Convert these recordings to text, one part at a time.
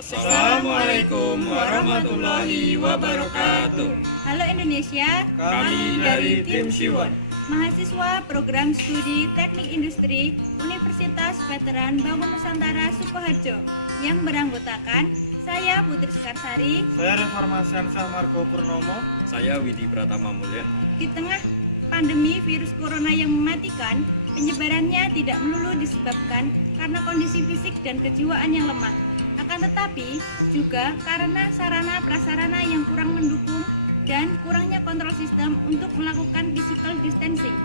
Assalamualaikum warahmatullahi wabarakatuh. Halo Indonesia, Kami dari tim Siwon, mahasiswa program studi Teknik Industri Universitas Veteran Bangun Nusantara Sukoharjo yang beranggotakan saya Putri Sekarsari, saya Reformasiansyah Margo Purnomo, saya Widi Pratama Mulya. Di tengah pandemi virus corona yang mematikan, penyebarannya tidak melulu disebabkan karena kondisi fisik dan kejiwaan yang lemah, akan tetapi juga karena sarana prasarana yang kurang mendukung dan kurangnya kontrol sistem untuk melakukan physical distancing.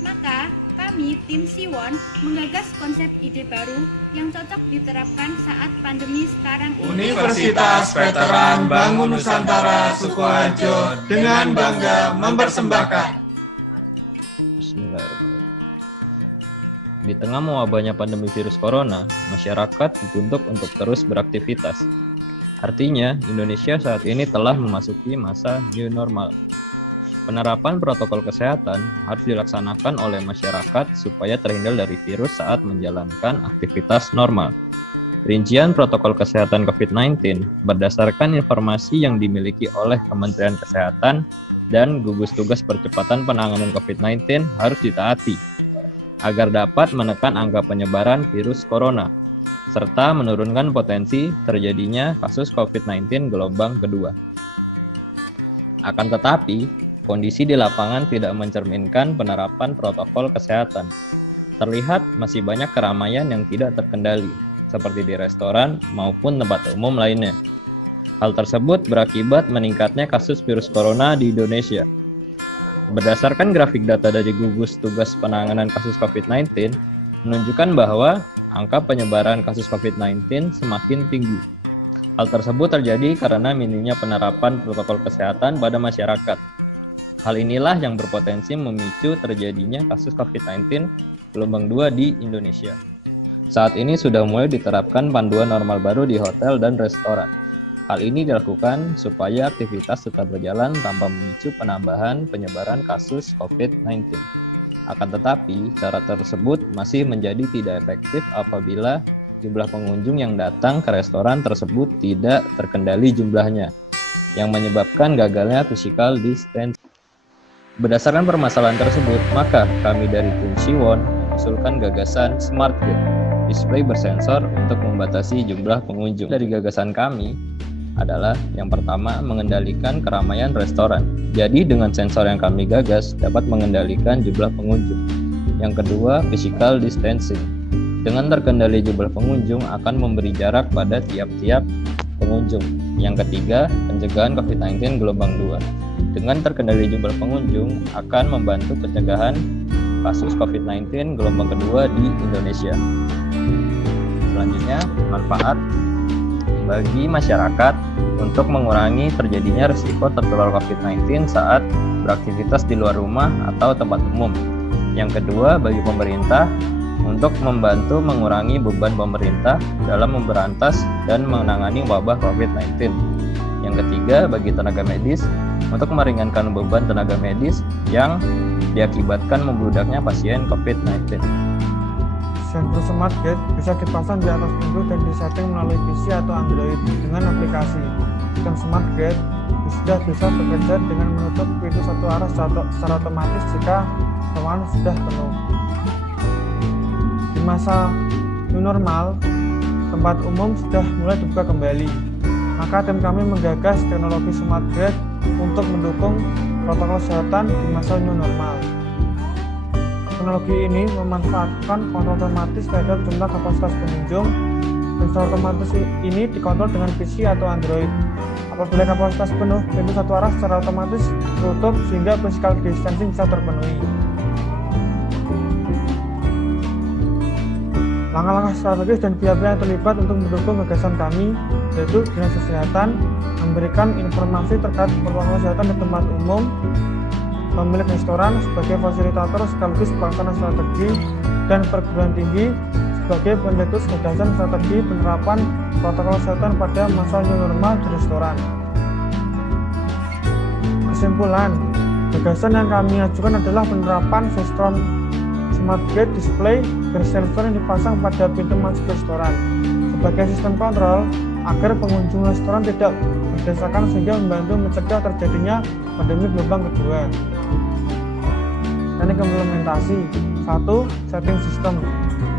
Maka kami tim Siwon menggagas konsep ide baru yang cocok diterapkan saat pandemi sekarang ini. Universitas Veteran Bangun Nusantara Sukoharjo dengan bangga mempersembahkan. Bismillahirrahmanirrahim. Di tengah mewabahnya pandemi virus corona, masyarakat dituntut untuk terus beraktivitas. Artinya, Indonesia saat ini telah memasuki masa new normal. Penerapan protokol kesehatan harus dilaksanakan oleh masyarakat supaya terhindar dari virus saat menjalankan aktivitas normal. Rincian protokol kesehatan COVID-19 berdasarkan informasi yang dimiliki oleh Kementerian Kesehatan dan gugus tugas percepatan penanganan COVID-19 harus ditaati agar dapat menekan angka penyebaran virus corona serta menurunkan potensi terjadinya kasus COVID-19 gelombang kedua. Akan tetapi, kondisi di lapangan tidak mencerminkan penerapan protokol kesehatan. Terlihat masih banyak keramaian yang tidak terkendali, seperti di restoran maupun tempat umum lainnya. Hal tersebut berakibat meningkatnya kasus virus corona di Indonesia. Berdasarkan grafik data dari gugus tugas penanganan kasus COVID-19, menunjukkan bahwa angka penyebaran kasus COVID-19 semakin tinggi. Hal tersebut terjadi karena minimnya penerapan protokol kesehatan pada masyarakat. Hal inilah yang berpotensi memicu terjadinya kasus COVID-19 gelombang 2 di Indonesia. Saat ini sudah mulai diterapkan panduan normal baru di hotel dan restoran. Hal ini dilakukan supaya aktivitas tetap berjalan tanpa memicu penambahan penyebaran kasus COVID-19. Akan tetapi, cara tersebut masih menjadi tidak efektif apabila jumlah pengunjung yang datang ke restoran tersebut tidak terkendali jumlahnya, yang menyebabkan gagalnya physical distancing. Berdasarkan permasalahan tersebut, maka kami dari tim Siwon mengusulkan gagasan Smart Gate, display bersensor untuk membatasi jumlah pengunjung. Dari gagasan kami adalah yang pertama, mengendalikan keramaian restoran. Jadi dengan sensor yang kami gagas dapat mengendalikan jumlah pengunjung. Yang kedua, physical distancing. Dengan terkendali jumlah pengunjung akan memberi jarak pada tiap-tiap pengunjung. Yang ketiga, pencegahan COVID-19 gelombang 2. Dengan terkendali jumlah pengunjung akan membantu pencegahan kasus COVID-19 gelombang kedua di Indonesia. Selanjutnya, manfaat bagi masyarakat untuk mengurangi terjadinya risiko tertular COVID-19 saat beraktivitas di luar rumah atau tempat umum. Yang kedua, bagi pemerintah untuk membantu mengurangi beban pemerintah dalam memberantas dan menangani wabah COVID-19. Yang ketiga, bagi tenaga medis untuk meringankan beban tenaga medis yang diakibatkan membludaknya pasien COVID-19. Sensor Smart Gate bisa dipasang di atas pintu dan disetting melalui PC atau Android dengan aplikasi. Sistem Smart Gate sudah bisa bekerja dengan menutup pintu satu arah secara otomatis jika ruangan sudah penuh. Di masa new normal, tempat umum sudah mulai dibuka kembali. Maka tim kami menggagas teknologi Smart Gate untuk mendukung protokol kesehatan di masa new normal. Teknologi ini memanfaatkan kontrol otomatis terhadap jumlah kapasitas pengunjung. Sensor otomatis ini dikontrol dengan PC atau Android. Apabila kapasitas penuh, pintu satu arah secara otomatis tutup sehingga physical distancing bisa terpenuhi. Langkah-langkah strategis dan pihak-pihak yang terlibat untuk mendukung gagasan kami, yaitu Dinas Kesehatan, memberikan informasi terkait protokol kesehatan di tempat umum, pemilik restoran sebagai fasilitator sekaligus pelaksana strategi, dan perguruan tinggi sebagai pencetus gagasan strategi penerapan protokol kesehatan pada masa new normal di restoran. Kesimpulan, gagasan yang kami ajukan adalah penerapan sistem Smart Gate display bersensor yang dipasang pada pintu masuk restoran. sebagai sistem kontrol agar pengunjung restoran tidak berdesakan sehingga membantu mencegah terjadinya pandemi gelombang kedua. Teknik implementasi. 1. Setting sistem.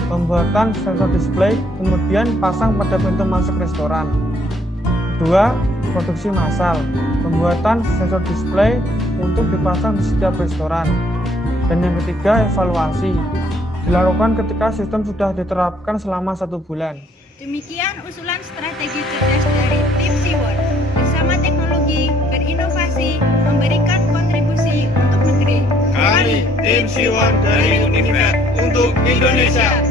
Pembuatan sensor display kemudian pasang pada pintu masuk restoran. 2. Produksi massal. Pembuatan sensor display untuk dipasang di setiap restoran. Dan yang ketiga, evaluasi. Dilakukan ketika sistem sudah diterapkan selama 1 bulan. Demikian usulan strategi cerdas dari tim Siwon. Bersama teknologi, berinovasi, memberikan kontribusi untuk negeri. Kami, tim Siwon dari Universitas untuk Indonesia.